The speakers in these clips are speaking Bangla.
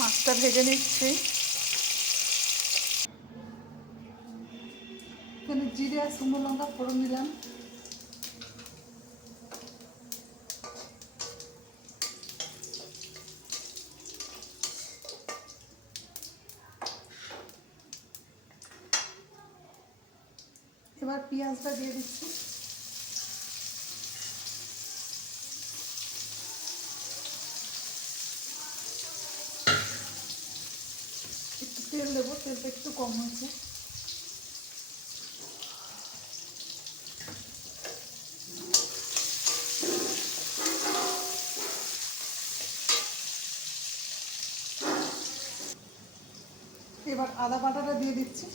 মাছটা ভেজে নিচ্ছি। এখানে জিরে আর শুকনো লঙ্কা ফোড়ন দিলাম। এবার পেঁয়াজটা দিয়ে দিচ্ছি। একটু তেল দেবো, তেলটা একটু কম হয়েছে। এবার আদা বাটাটা দিয়ে দিচ্ছি।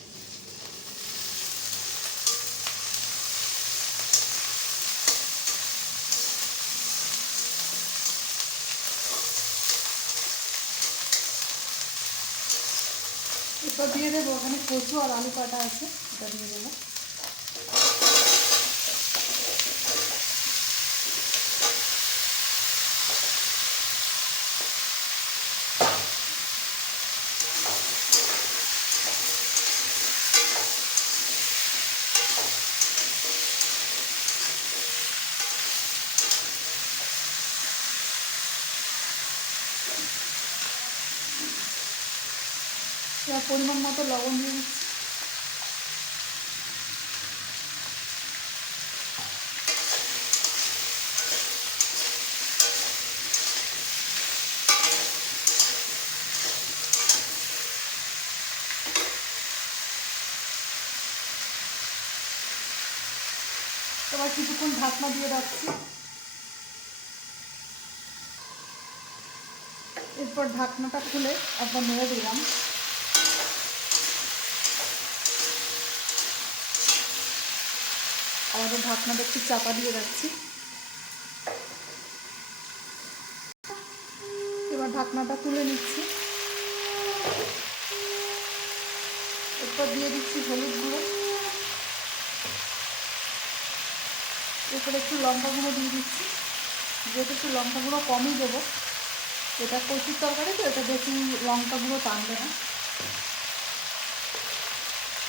এরপর দিয়ে দেবো, ওখানে কচু আর আলু কাটা আছে, এটা দিয়ে দেবো। এবার পরিমাণ মতো লবণ দিয়ে দিচ্ছি। এবার কিছুক্ষণ ঢাকনা দিয়ে রাখছি। এরপর ঢাকনাটা খুলে একবার নেড়ে দিলাম। আবারও ঢাকনাটা একটু চাপা দিয়ে রাখছি। এবার ঢাকনাটা তুলে নিচ্ছি। এরপর দিয়ে দিচ্ছি হলুদ গুঁড়ো। এরপর একটু লঙ্কা গুঁড়ো দিয়ে দিচ্ছি। যেহেতু একটু লঙ্কা গুঁড়ো কমই দেবো, এটা কচুর তরকারি তো, এটা বেশি লঙ্কা গুঁড়ো টানবে না,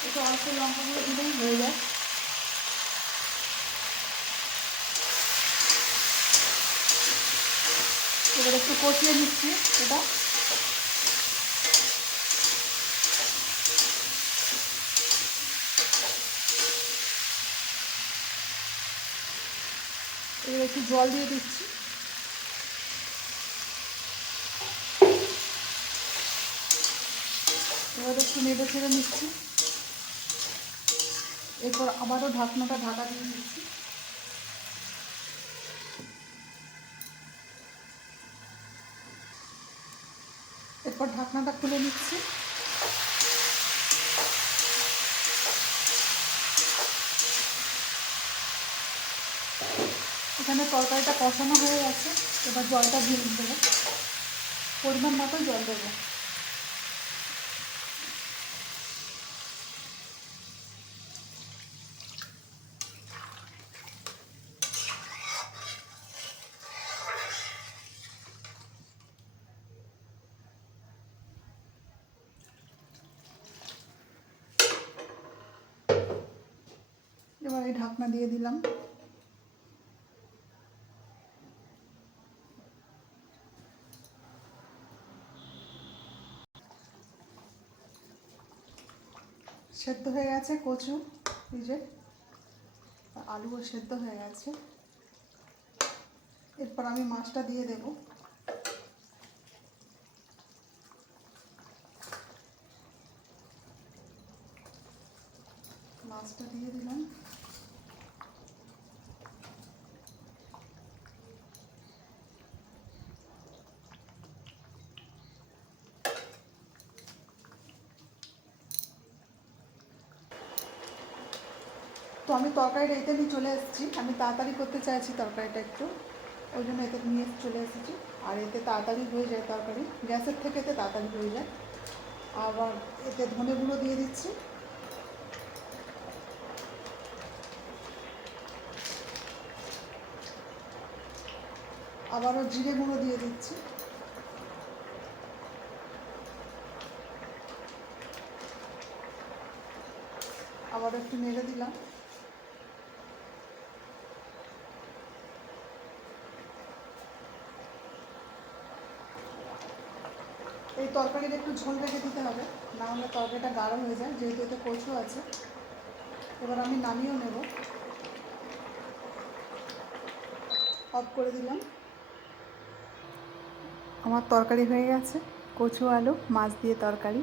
একটু অল্প লঙ্কা গুঁড়ো দিলেই হয়ে যায়। এবার একটু কষিয়ে নিচ্ছি এটা। এবার একটু জল দিয়ে দিচ্ছি। এবার একটু নেড়ে ছেড়ে নিচ্ছি। এরপর আবারও ঢাকনাটা ঢাকা দিয়ে দিচ্ছি। এরপর ঢাকনাটা খুলে নিচ্ছি। এখানে তরকারিটা কষানো হয়ে গেছে। এবার জলটা দিয়ে দেবো, পরিমাণ মতো জল দেবো। এবার এই ঢাকনা দিয়ে দিলাম। সেদ্ধ হয়ে গেছে কচু, এই যে আলুও সেদ্ধ হয়ে গেছে। এরপর আমি মাছটা দিয়ে দেব। মাছটা দিয়ে দিলাম। তো আমি তরকারিটা এতে নিয়ে চলে এসেছি। আমি তাড়াতাড়ি করতে চাইছি তরকারিটা একটু, ওই জন্য এতে নিয়ে চলে এসেছি। আর এতে তাড়াতাড়ি হয়ে যায় তরকারি, গ্যাসের থেকে এতে তাড়াতাড়ি হয়ে যায়। আবার এতে ধনে গুঁড়ো দিয়ে দিচ্ছি। আবারও জিরে গুঁড়ো দিয়ে দিচ্ছি। আবার একটু নেড়ে দিলাম। এই তরকারির একটু ঝোল রেখে দিতে হবে, না হলে তরকারিটা গাঢ় হয়ে যায়, যেহেতু এতে কচু আছে। এবার আমি নামিয়েও নেব। অফ করে দিলাম। আমার তরকারি হয়ে গেছে, কচু আলু মাছ দিয়ে তরকারি।